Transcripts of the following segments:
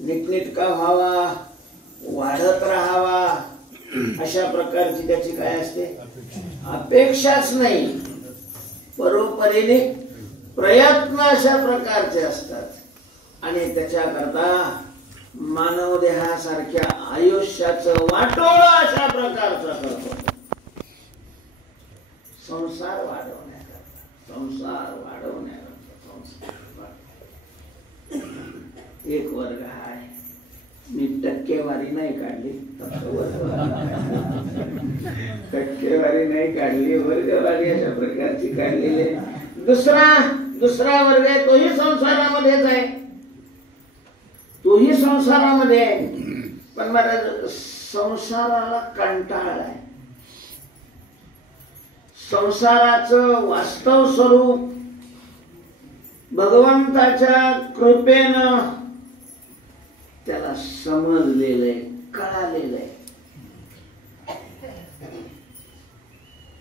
नीटनेटका व्हावा, वाढत राहावा, अशा प्रकारची त्याची काय असते अपेक्षाच नाही, परोपरीने प्रयत्न अशा प्रकारचे असतात आणि त्याच्याकरता मानव देहासारख्या आयुष्याचं वाटोळ अशा प्रकारचं करतो संसार वाढवण्याकरता, संसार वाढवण्याकरता एक वर्ग आहे, मी टक्केवारी नाही काढली, टक्केवारी नाही काढली, वर्गवारी अशा प्रकारची काढलेली आहे। दुसरा वर्ग आहे, तोही संसारामध्येच आहे, तोही संसारामध्ये आहे, पण मला संसाराला कंटाळा आहे। संसाराचं वास्तव स्वरूप भगवंताच्या कृपेनं त्याला समजलेलं आहे, कळालेलं आहे।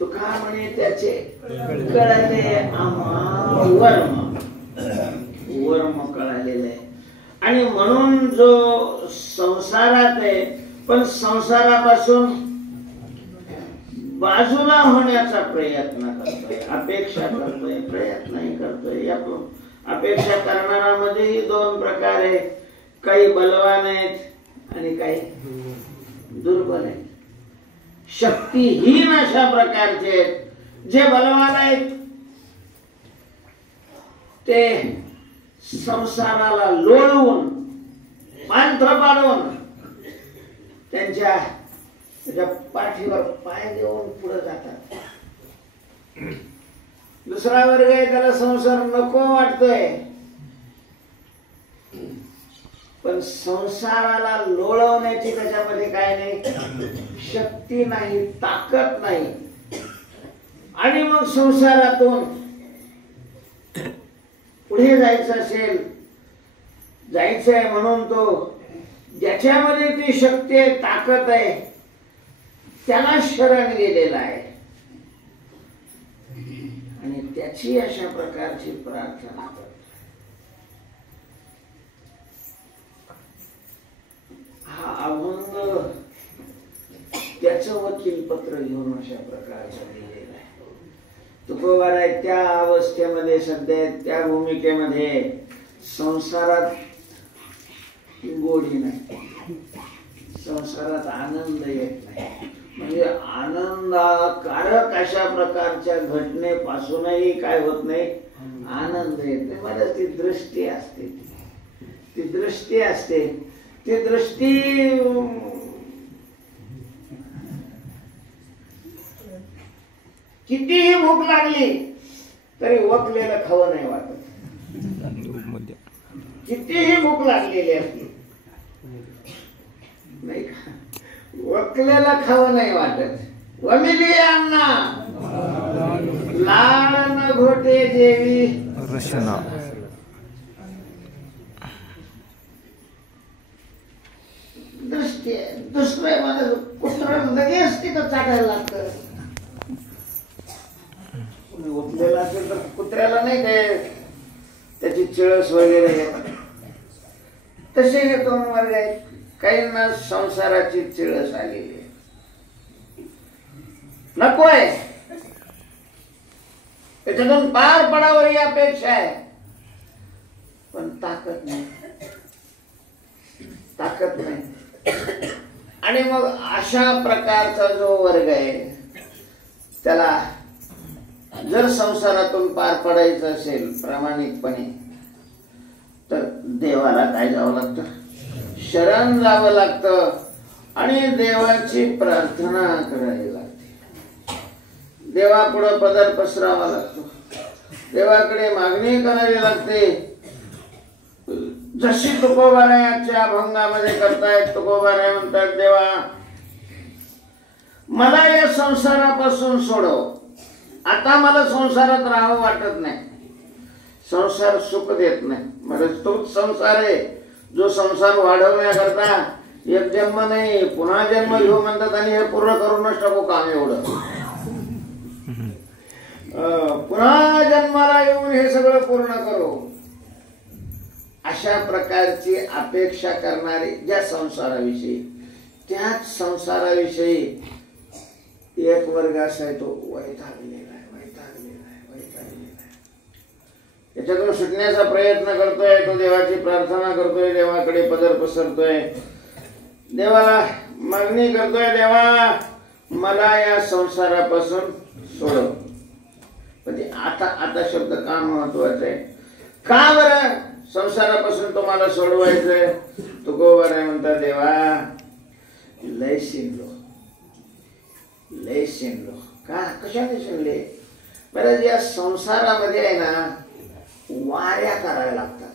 तुका म्हणे त्याचे कळले आम्हा वर्म कळालेलं आहे आणि म्हणून जो संसारात आहे पण संसारापासून बाजूला होण्याचा प्रयत्न करतोय, अपेक्षा करतोय, प्रयत्नही करतोय। या अपेक्षा करणाऱ्यामध्येही दोन प्रकार आहे, काही बलवान आहेत आणि काही दुर्बल आहेत, शक्तिहीन अशा प्रकारचे आहेत। जे बलवान आहेत ते संसाराला लोळवून पांथर पाडून त्यांच्या पाठीवर पाय देऊन पुढे जातात। दुसरा वर्ग आहे, त्याला संसार नको वाटतोय पण संसाराला लोळवण्याची त्याच्यामध्ये काय नाही, शक्ती नाही, ताकद नाही आणि मग संसारातून पुढे जायचं असेल, जायचंय म्हणून तो ज्याच्यामध्ये ती शक्ती आहे, ताकद आहे, त्याला शरण गेलेला आहे आणि त्याची अशा प्रकारची प्रार्थना करतो। हा अभंग त्याचं वकील पत्र घेऊन अशा प्रकारचं लिहिलेलं आहे। तुकोबार आहे त्या अवस्थेमध्ये, सध्या त्या भूमिकेमध्ये संसारात गोडी नाही, संसारात आनंद येत नाही, म्हणजे आनंदकारक अशा प्रकारच्या घटनेपासूनही काय होत नाही, आनंद येत नाही। मला ती दृष्टी असते, ती दृष्टी असते, ती दृष्टी कितीही भूक लागली तरी वकलेलं खावं नाही वाटत, कितीही भूक लागलेली असली नाही का, वकलेलं खावं नाही वाटत। वमिली अण्णा लाळ न घोटे जेवी रशना, दृष्टी दुसरे मला कुत्रा लगेच तिथं चाटायला लागतं। उठलेला असेल तर कुत्र्याला नाही काय त्याची चिळस वगैरे, तसे हे दोन वर्ग आहेत। काहींना संसाराची चिळस आलेली आहे, नकोय, त्याच्यातून पार पडावं ही अपेक्षा आहे, पण ताकद नाही, ताकद नाही। आणि मग अशा प्रकारचा जो वर्ग आहे त्याला जर संसारातून पार पडायचं असेल प्रामाणिकपणे तर देवाला काय जावं लागतं, शरण जावं लागतं आणि देवाची प्रार्थना करावी लागते, देवापुढे पदर पसरावा लागतो, देवाकडे मागणी करावी लागते। जशी तुकोबारायाच्या अभंगामध्ये करतायत, तुकोबाराय म्हणतात, देवा मला या संसारापासून सोडव, आता मला संसारात राहावं वाटत नाही, संसार सुख देत नाही, मला तोच संसार आहे जो संसार वाढवण्याकरता एक जन्म नाही पुन्हा जन्म घेऊ म्हणतात आणि हे पूर्ण करूनच टाकू काम एवढं, पुन्हा जन्माला येऊन हे सगळं पूर्ण करू अशा प्रकारची अपेक्षा करणारे ज्या संसाराविषयी, त्याच संसाराविषयी एक वर्ग असा आहे तो वैतागलेला आहे. त्याच्यातून सुटण्याचा प्रयत्न करतोय, तो देवाची प्रार्थना करतोय, देवाकडे पदर पसरतोय, देवाला मागणी करतोय, देवा मला या संसारापासून सोडव. पण आता शब्द का महत्वाचा आहे? का बरं संसारापासून तुम्हाला सोडवायचंय? तुकोबा आहे म्हणता, देवा लय शिनलो. का कशाने शिनले? बरं, या संसारामध्ये आहे ना वाऱ्या कराव्या लागतात.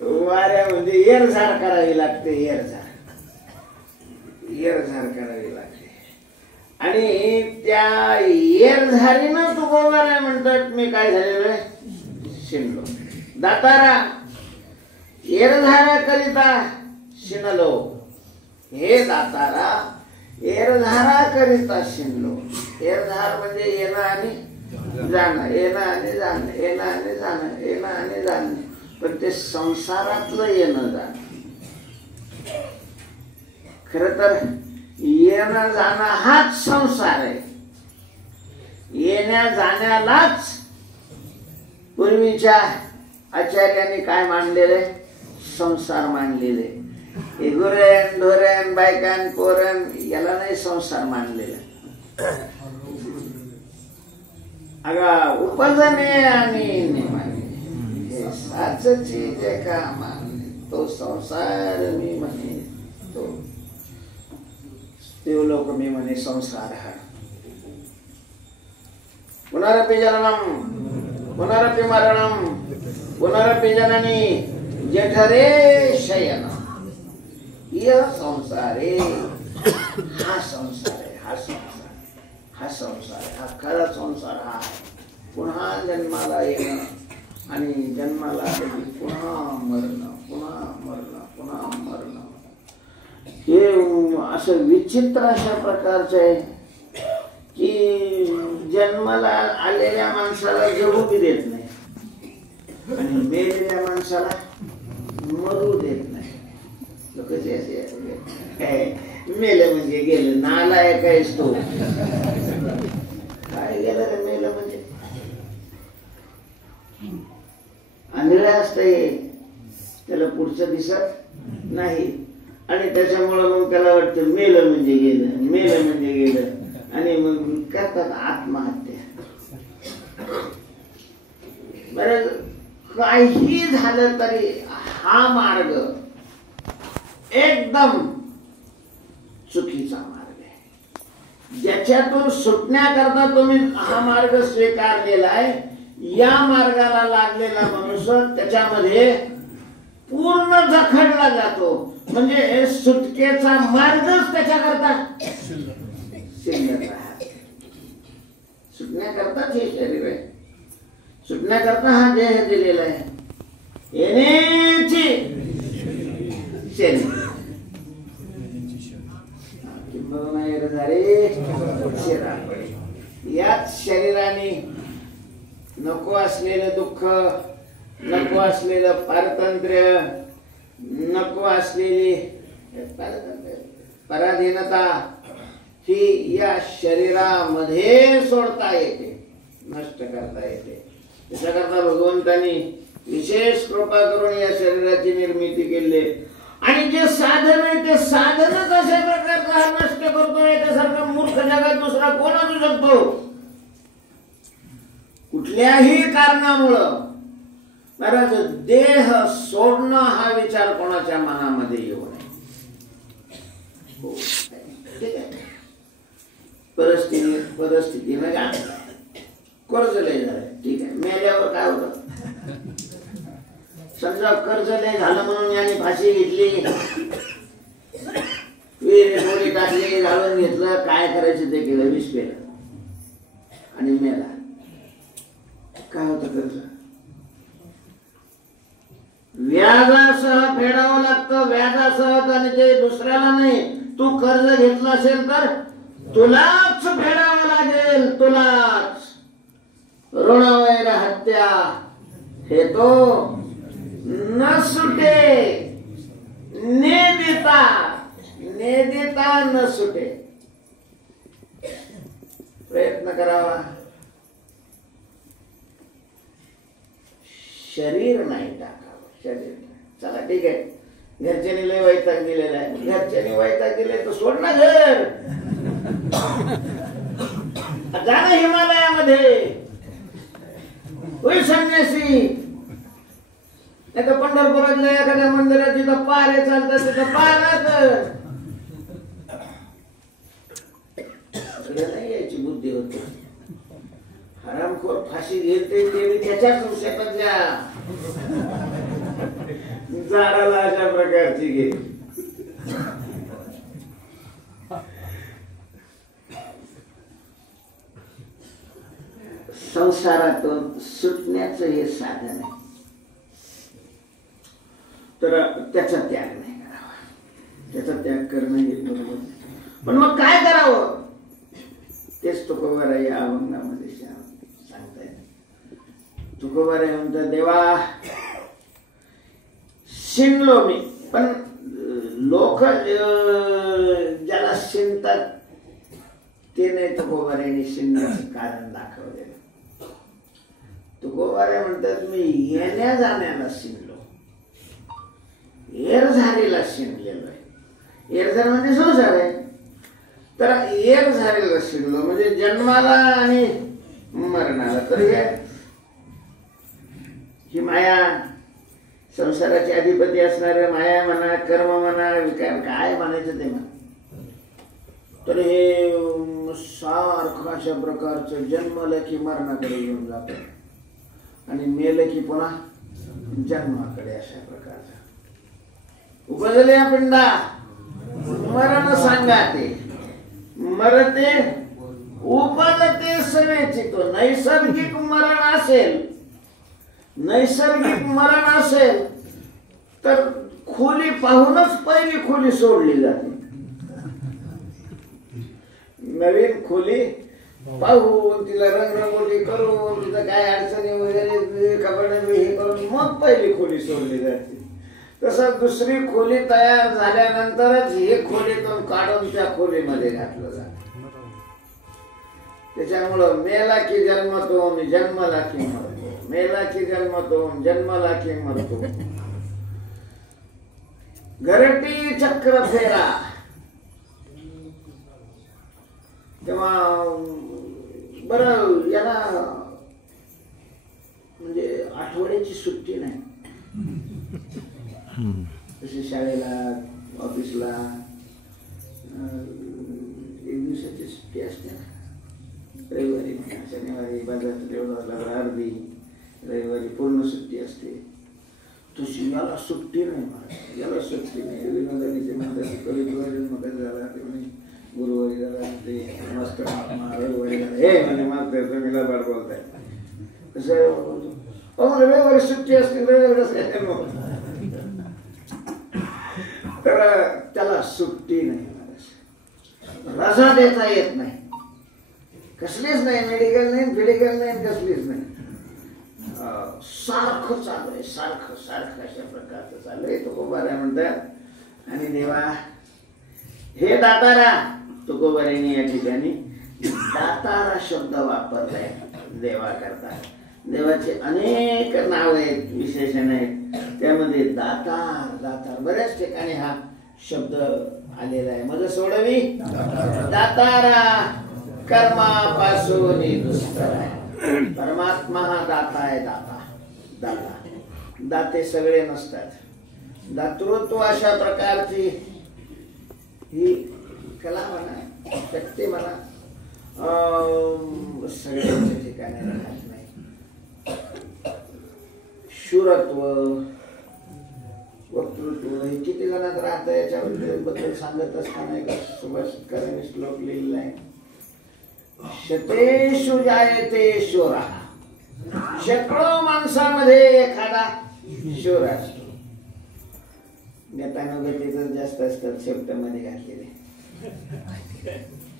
वाऱ्या म्हणजे येरझार करावी लागते. येरझार करावी लागते. आणि त्या येरझारीनं तुकोबा नाही म्हणतात मी काय झालेलो आहे? शिनलो. दातारा येरझारा करिता शिनलो. हे दातारा येरझारा करिता शिनलो. येरझार म्हणजे येणं आणि जाणं, येणं आणि जाणं, येणं आणि जाणं, येणं आणि जाणं. पण ते संसारातलं येणं जाणं. खरं तर येणं जाणं हाच संसार आहे. येण्या जाण्यालाच पूर्वीच्या आचार्यांनी काय मांडलेले? संसार मांडलेले. हे गुरेन ढोरेन बायकान पोरन याला नाही संसार मांडलेला. अगा उपजने आणि निमाने साचची जे का मानले तो संसार मी म्हणे. तो देव लोक मी म्हणे संसार हा. पुनरपि जननम पुनरपि मरणम पुनरपि जननी जठरे शयन. यह संसारे हा संसार आहे. हा संसार हा खरा संसार हा पुन्हा जन्माला येणं आणि जन्माला पुन्हा मरण. हे असं विचित्र अशा प्रकारचं आहे की जन्माला आलेल्या माणसाला जगू बी देत नाही आणि मेलेल्या माणसाला मरू देत नाही. लोक मेलं म्हणजे गेलं, नालायक आहेस तो. काय गेलं रे मेलं म्हणजे? आंधळे असते, त्याला पुढचं दिसत नाही आणि त्याच्यामुळं मग त्याला वाटतं मेलं म्हणजे गेलं आणि मग करतात आत्महत्या. बरं, काही झालं तरी हा मार्ग एकदम चुकीचा मार्ग आहे. ज्याच्यातून सुटण्याकरता तुम्ही हा मार्ग स्वीकारलेला आहे, या मार्गाला लागलेला मनुष्य त्याच्यामध्ये पूर्ण जखडला जातो. म्हणजे सुटकेचा मार्गच त्याच्याकरता शिल्लक राहत. सुटण्याकरताच हे शरीर आहे, सुटण्याकरता हा देह दिलेला आहे. येण्याची शरीर याच शरीराने नको असलेलं दुःख, नको असलेलं पारतंत्र्य, नको असलेली पराधीनता ही या शरीरामध्ये सोडता येते, नष्ट करता येते. त्याच्याकरता भगवंतांनी विशेष कृपा करून या शरीराची निर्मिती केली. आणि जे साधन आहे ते साधनच अशा प्रकारचा हा नष्ट करतोय. त्यासारखा मूर्ख जगात दुसरा कोण असू शकतो? कुठल्याही कारणामुळं महाराज देह सोडणं हा विचार कोणाच्या मनामध्ये येऊ नये. ठीक आहे, परिस्थितीने कर्ज लय झालं, ठीक आहे, मेल्यावर काय होतं? समजा कर्ज लय झालं म्हणून याने फाशी घेतली, थोडी टाकली, जाळून घेतलं, काय करायचं ते केलं, विष पेलं आणि मेला. काय होतं कर्ज? व्याजासह फेडावं लागतं, व्याजासह. आणि ते दुसऱ्याला नाही, तू कर्ज घेतलं असेल तर तुलाच फेडावं लागेल, तुलाच. ऋणवैर हत्या हे तो न सुटे ने देता न सुटे. प्रयत्न करावा. शरीर नाही टाकावं. शरीर चला ठीक आहे, घरच्यांनी लय वैताग दिलेला आहे. घरच्यांनी वैताग दिले तर सोड ना घर, जा ना हिमालयामध्ये, होईल संन्यासी. नाही तर पंढरपुरातल्या एखाद्या मंदिरात जिथं पारे चालतात तिथं पारा कर. नाही यायची बुद्धी होती. हरामखोर फाशी घेते ते त्याच्याच शेतात जा, झाडाला अशा प्रकारची घे. संसारातून सुटण्याचं हे साधन आहे, तर त्याचा त्याग नाही करावा. त्याचा त्याग करणं हे बरोबर. पण मग काय करावं तेच तुकोबाराय या अभंगामध्ये सांगतायत. तुकोबाराय म्हणतात, देवा शिनलो मी, पण लोक ज्याला शिनतात ते नाही तुकोबारायांनी शिनण्याचं कारण दाखवलेलं. तुकोबाराय म्हणतात, मी येण्या जाण्याला शिनलो, एरझारीला शिनलेलो आहे. एरझार म्हणजे संसार आहे. तर एरझारीला शिनलो म्हणजे जन्माला आणि मरणाला. तर ही माया, संसाराची अधिपती असणारे माया म्हणा, कर्म म्हणा, विकार, काय म्हणायचं ते म्हणा. तर हे सारखं अशा प्रकारचं जन्मलं की मरणाकडे येऊन जात आणि मेलं की पुन्हा जन्माकडे. अशा प्रकारचं उपजले पिंडा मरण सांगाते, मरते उपजते सवेची. तो नैसर्गिक मरण असेल, नैसर्गिक मरण असेल तर खोली पाहूनच पहिली खोली सोडली जाते. नवीन खोली पाहून तिला रंगरंगोटी करून तिथं काय अडचणी वगैरे कपडे हे करून मग पहिली खोली सोडली जाते. तसं दुसरी खोली तयार झाल्यानंतरच हे खोलीतून काढून त्या खोलीमध्ये घातलं जातं. त्याच्यामुळं मेला की जन्मतो, जन्मला की मरतो, मेला की जन्मतो, जन्मला की मरतो. घरटी चक्र फेरा. तेव्हा बरं याला म्हणजे आठवड्याची सुट्टी नाही. तशी शाळेला, ऑफिसला एक दिवसाची सुट्टी असते ना. रविवारी, शनिवारी बाजारात अर्धी, रविवारी पूर्ण सुट्टी असते. तशी याला सुट्टी नाही. मला याला सुट्टी नाही. गुरुवारी झाला ते मस्त रविवारी झाला हे म्हणजे मागते तुम्ही लबाड बोलताय. कसं मला रविवारी सुट्टी असते, रविवारी कसं काय तर त्याला सुट्टी नाही. रजा देता येत नाही, कसलीच नाही. मेडिकल नाही, फिडिकल नाही, कसलीच नाही. सारखं चालू आहे, सारखं सारखं अशा प्रकारचं चालू आहे. तुकोबाराय म्हणतात, आणि देवा हे दातारा. तुकोबारायांनी या ठिकाणी दातारा शब्द वापरलाय देवा करता. देवाचे अनेक नाव आहेत, विशेषण आहेत. त्यामध्ये दातार, दातार बऱ्याच ठिकाणी हा शब्द आलेला आहे. मग सोडवी दातारा कर्मापासून दुष्कर आहे. परमात्मा हा दाता आहे. दाता दाता दाते सगळे नसतात. दातृत्व अशा प्रकारची ही कला म्हणा, शक्ती म्हणा, सगळ्यांच्या ठिकाणी राहत नाही. शूरत्व, वक्तृत्व हे किती जणात राहत याच्याबद्दल सांगत असताना एक सुभाषितकारांनी श्लोक लिहिलेला आहे. शतेषु जायते शूरा. शेकडो माणसामध्ये एखादा शूर असतो. गतानुगतीच जास्त असतात शब्दामध्ये घातलेले.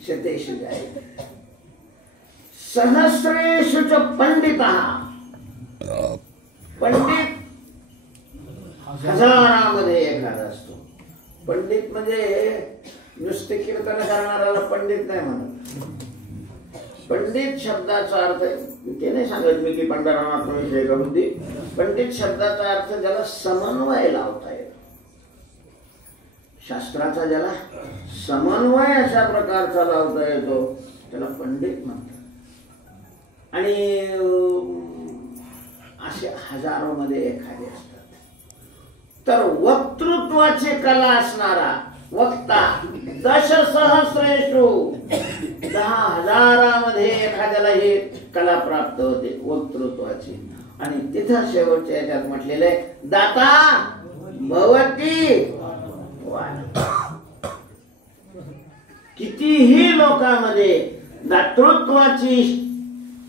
शतेषु जायते सहस्रेषु च पंडितः. पंडित हजारामध्ये एखादा असतो. पंडित म्हणजे नुसते कीर्तन करणाऱ्याला पंडित नाही म्हणत. पंडित शब्दाचा अर्थ ते नाही सांगत मी की पंढरनाथ विषय करून दे. पंडित शब्दाचा अर्थ ज्याला समन्वय लावता येतो, शास्त्राचा ज्याला समन्वय अशा प्रकारचा लावता येतो त्याला पंडित म्हणतात. आणि असे हजारो मध्ये एखादे असतात. तर वक्तृत्वाची कला असणारा वक्ता 10,000 10,000 एखाद्याला ही कला प्राप्त होते वक्तृत्वाची. आणि तिथं शेवटच्या याच्यात म्हटलेलं आहे दाता भवती वान. कितीही लोकांमध्ये दातृत्वाची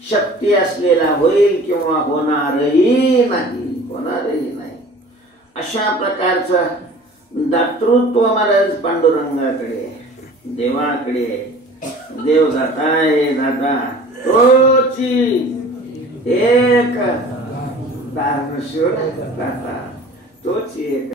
शक्ती असलेला होईल किंवा होणारही नाही. अशा प्रकारचं दातृत्व महाराज पांडुरंगाकडे, देवाकडे, देव दाता आहे. दाता तोची एक दाता तोची एक